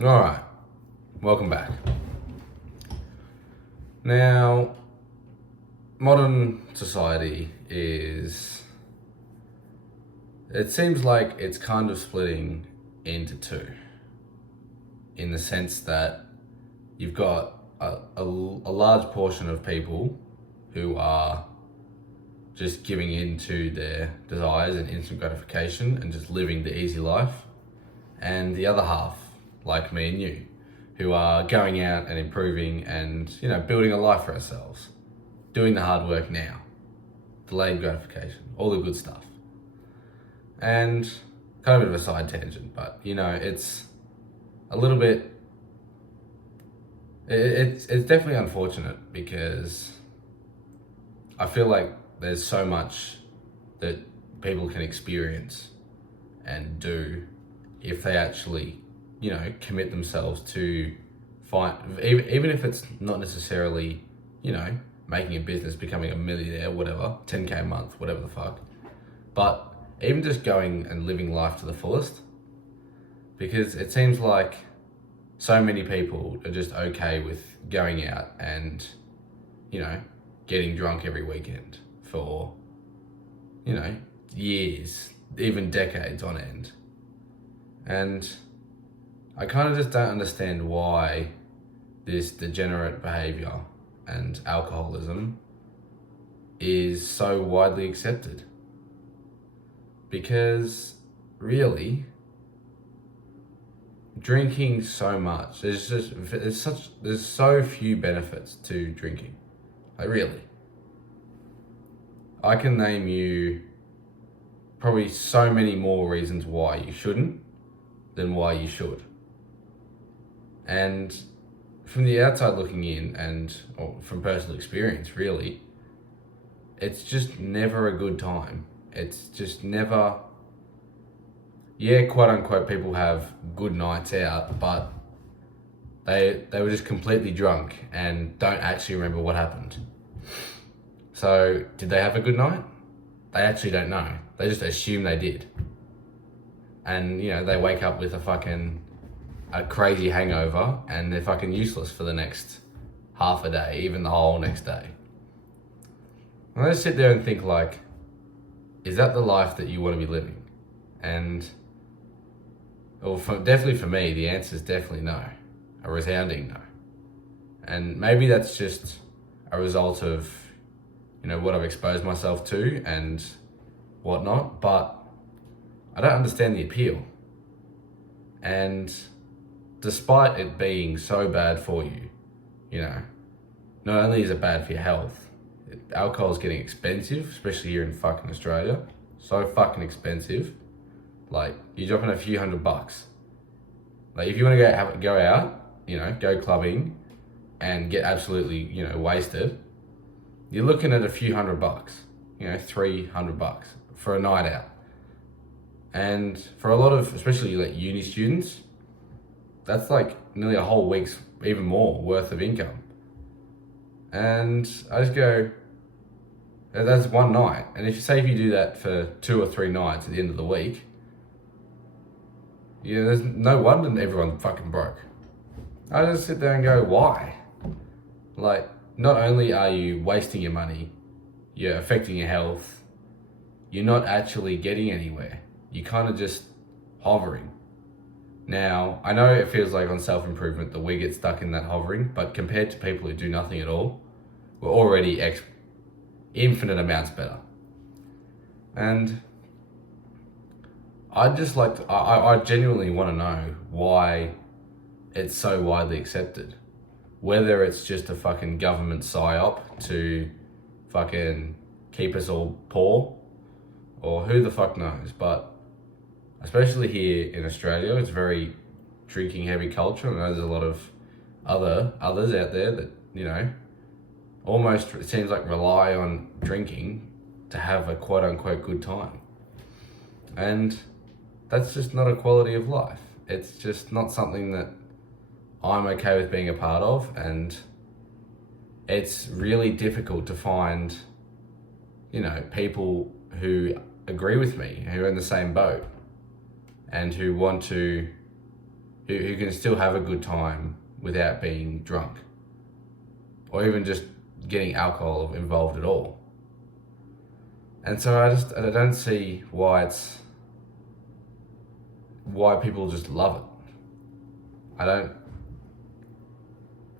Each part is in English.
All right, welcome back. Now, modern society it seems like it's kind of splitting into two, in the sense that you've got a large portion of people who are just giving in to their desires and instant gratification and just living the easy life, and the other half, like me and you, who are going out and improving and, building a life for ourselves, doing the hard work now, delayed gratification, all the good stuff. And kind of a bit of a side tangent, but it's a little bit, it's definitely unfortunate, because I feel like there's so much that people can experience and do if they actually, commit themselves to find, even if it's not necessarily, making a business, becoming a millionaire, whatever, 10K a month, whatever the fuck. But even just going and living life to the fullest, because it seems like so many people are just okay with going out and, getting drunk every weekend for, years, even decades on end. And I kind of just don't understand why this degenerate behavior and alcoholism is so widely accepted. Because really, drinking so much, there's so few benefits to drinking. Like, really. I can name you probably so many more reasons why you shouldn't than why you should. And from the outside looking in, or from personal experience really, it's just never a good time. It's just never, quote unquote, people have good nights out, but they were just completely drunk and don't actually remember what happened. So did they have a good night? They actually don't know. They just assume they did. And they wake up with a crazy hangover, and they're fucking useless for the next half a day, even the whole next day. And I just sit there and think, like, is that the life that you want to be living? And, definitely for me, the answer is definitely no. A resounding no. And maybe that's just a result of, what I've exposed myself to and whatnot, but I don't understand the appeal. And despite it being so bad for you, not only is it bad for your health, alcohol is getting expensive, especially here in fucking Australia. So fucking expensive. Like, you're dropping a few $100. Like, if you want to go out, go clubbing and get absolutely, wasted, you're looking at a few $100, $300 for a night out. And for a lot of, especially like uni students, that's like nearly a whole week's, even more, worth of income. And I just go, that's one night. And if you do that for 2 or 3 nights at the end of the week, there's no wonder everyone's fucking broke. I just sit there and go, why? Like, not only are you wasting your money, you're affecting your health, you're not actually getting anywhere. You're kind of just hovering. Now, I know it feels like on self-improvement that we get stuck in that hovering, but compared to people who do nothing at all, we're already infinite amounts better. And I genuinely want to know why it's so widely accepted. Whether it's just a fucking government psyop to fucking keep us all poor, or who the fuck knows. But especially here in Australia, it's very drinking heavy culture. I know there's a lot of others out there that, almost, it seems like, rely on drinking to have a quote unquote good time. And that's just not a quality of life. It's just not something that I'm okay with being a part of, and it's really difficult to find, people who agree with me, who are in the same boat, and who want to, who can still have a good time without being drunk, or even just getting alcohol involved at all. And so I don't see why people just love it.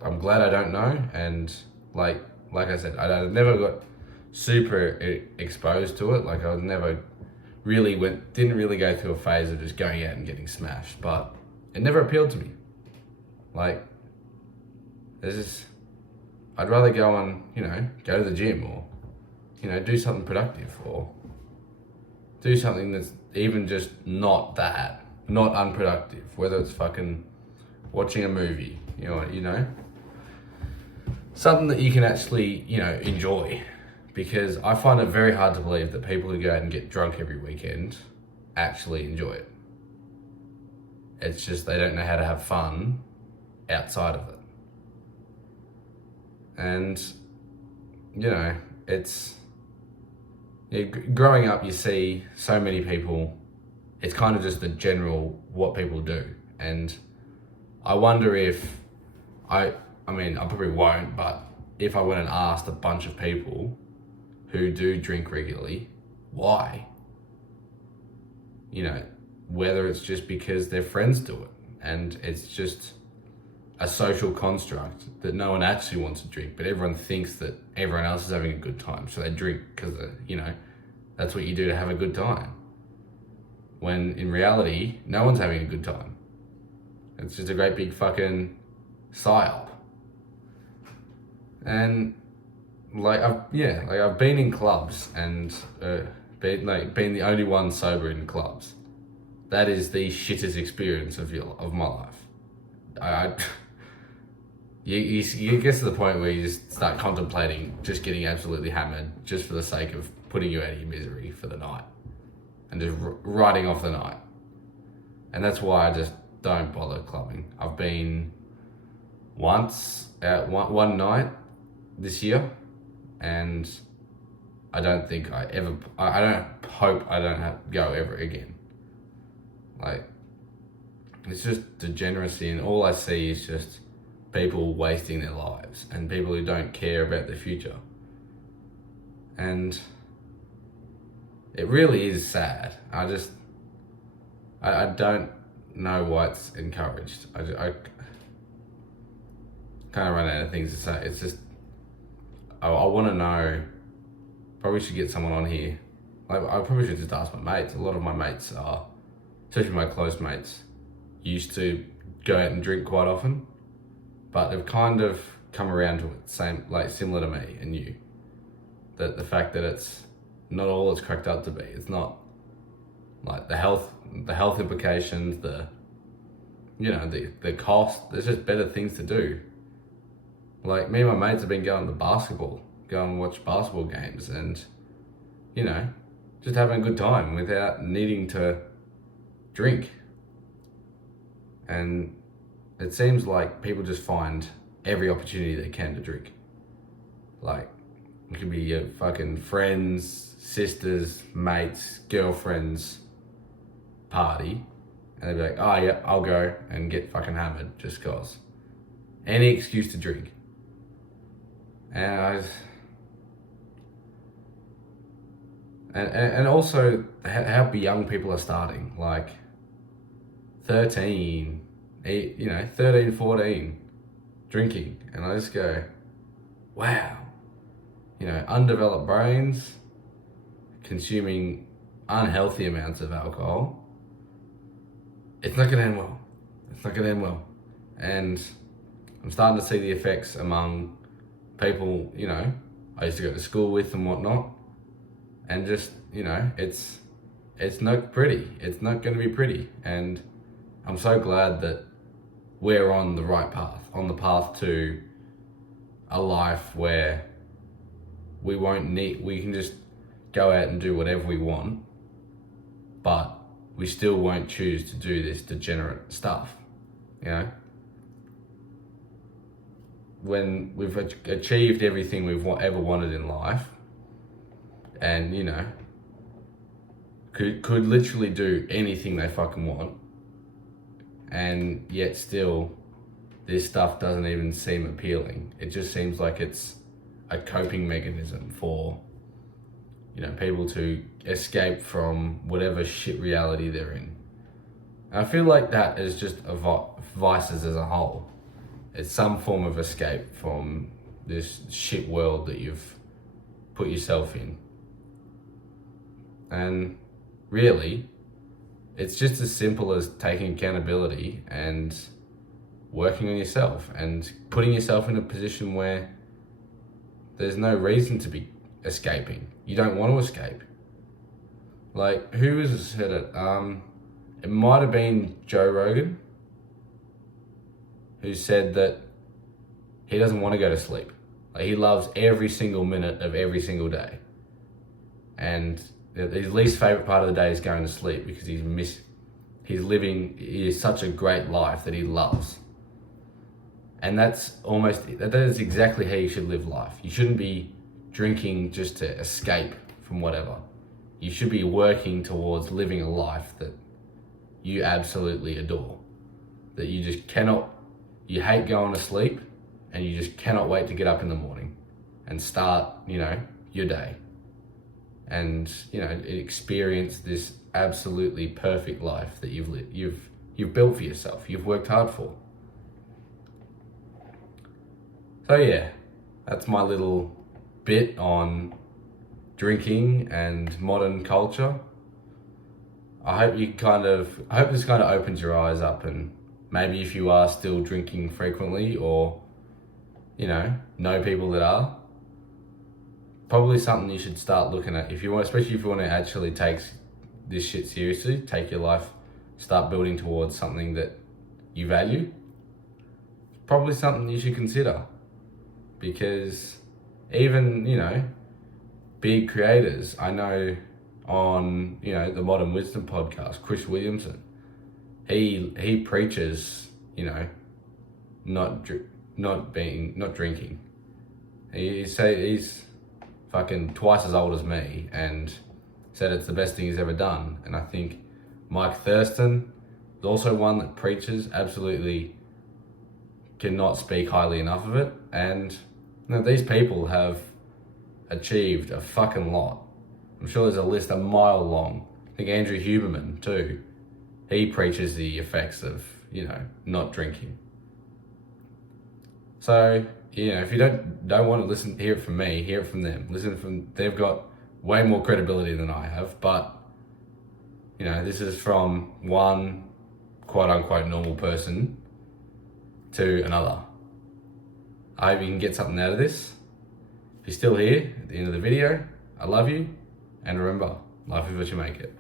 I'm glad I don't know, and like I said, I never got super exposed to it. Like I never really didn't really go through a phase of just going out and getting smashed, but it never appealed to me. Like, I'd rather go to the gym, or, do something productive, or do something that's even just not unproductive, whether it's fucking watching a movie, something that you can actually, enjoy. Because I find it very hard to believe that people who go out and get drunk every weekend actually enjoy it. It's just they don't know how to have fun outside of it. And, growing up, you see so many people, it's kind of just the general what people do. And I wonder if, I probably won't, but if I went and asked a bunch of people who do drink regularly, why? Whether it's just because their friends do it and it's just a social construct that no one actually wants to drink, but everyone thinks that everyone else is having a good time, so they drink because, that's what you do to have a good time. When in reality, no one's having a good time. It's just a great big fucking psyop. And I've been in clubs and been the only one sober in clubs. That is the shittest experience of my life. You get to the point where you just start contemplating just getting absolutely hammered just for the sake of putting you out of your misery for the night and just writing off the night. And that's why I just don't bother clubbing. I've been once at one night this year, and I don't think I don't hope I don't have to go ever again. Like, it's just degeneracy, and all I see is just people wasting their lives and people who don't care about their future. And it really is sad. I don't know why it's encouraged. I kind of run out of things to say. It's just, I want to know, probably should get someone on here. Like, I probably should just ask my mates. A lot of my mates are, especially my close mates, used to go out and drink quite often, but they've kind of come around to it, similar to me and you. That the fact that it's not all it's cracked up to be. It's not like the health implications, the cost. There's just better things to do. Like, me and my mates have been going and watch basketball games, and just having a good time without needing to drink. And it seems like people just find every opportunity they can to drink. Like, it could be your fucking friends, sisters, mates, girlfriends party, and they'd be like, oh yeah, I'll go and get fucking hammered just cause. Any excuse to drink. And also how young people are starting, like 13, 14, drinking. And I just go, wow, undeveloped brains, consuming unhealthy amounts of alcohol. It's not gonna end well. And I'm starting to see the effects among people, I used to go to school with and whatnot. And just, it's not pretty. It's not going to be pretty. And I'm so glad that we're on the right path, on the path to a life where we can just go out and do whatever we want, but we still won't choose to do this degenerate stuff, When we've achieved everything we've ever wanted in life, and could literally do anything they fucking want, and yet still this stuff doesn't even seem appealing. It just seems like it's a coping mechanism for, people to escape from whatever shit reality they're in. And I feel like that is just vices as a whole. It's some form of escape from this shit world that you've put yourself in. And really, it's just as simple as taking accountability and working on yourself and putting yourself in a position where there's no reason to be escaping. You don't want to escape. Like, who has said it? It might have been Joe Rogan, who said that he doesn't want to go to sleep. Like, he loves every single minute of every single day. And his least favorite part of the day is going to sleep because he is such a great life that he loves. And that is exactly how you should live life. You shouldn't be drinking just to escape from whatever. You should be working towards living a life that you absolutely adore. That you hate going to sleep, and you just cannot wait to get up in the morning and start, your day. And, experience this absolutely perfect life that you've built for yourself, you've worked hard for. So yeah, that's my little bit on drinking and modern culture. I hope this kind of opens your eyes up, and maybe if you are still drinking frequently, or, know people that are, probably something you should start looking at especially if you want to actually take this shit seriously, take your life, start building towards something that you value. Probably something you should consider, because even, big creators, I know on, the Modern Wisdom podcast, Chris Williamson, he preaches, not drinking. He's fucking twice as old as me, and said it's the best thing he's ever done. And I think Mike Thurston is also one that preaches, absolutely cannot speak highly enough of it. And these people have achieved a fucking lot. I'm sure there's a list a mile long. I think Andrew Huberman too, he preaches the effects of, not drinking. So, if you don't want to hear it from me, hear it from them. They've got way more credibility than I have, but, this is from one quote unquote normal person to another. I hope you can get something out of this. If you're still here at the end of the video, I love you. And remember, life is what you make it.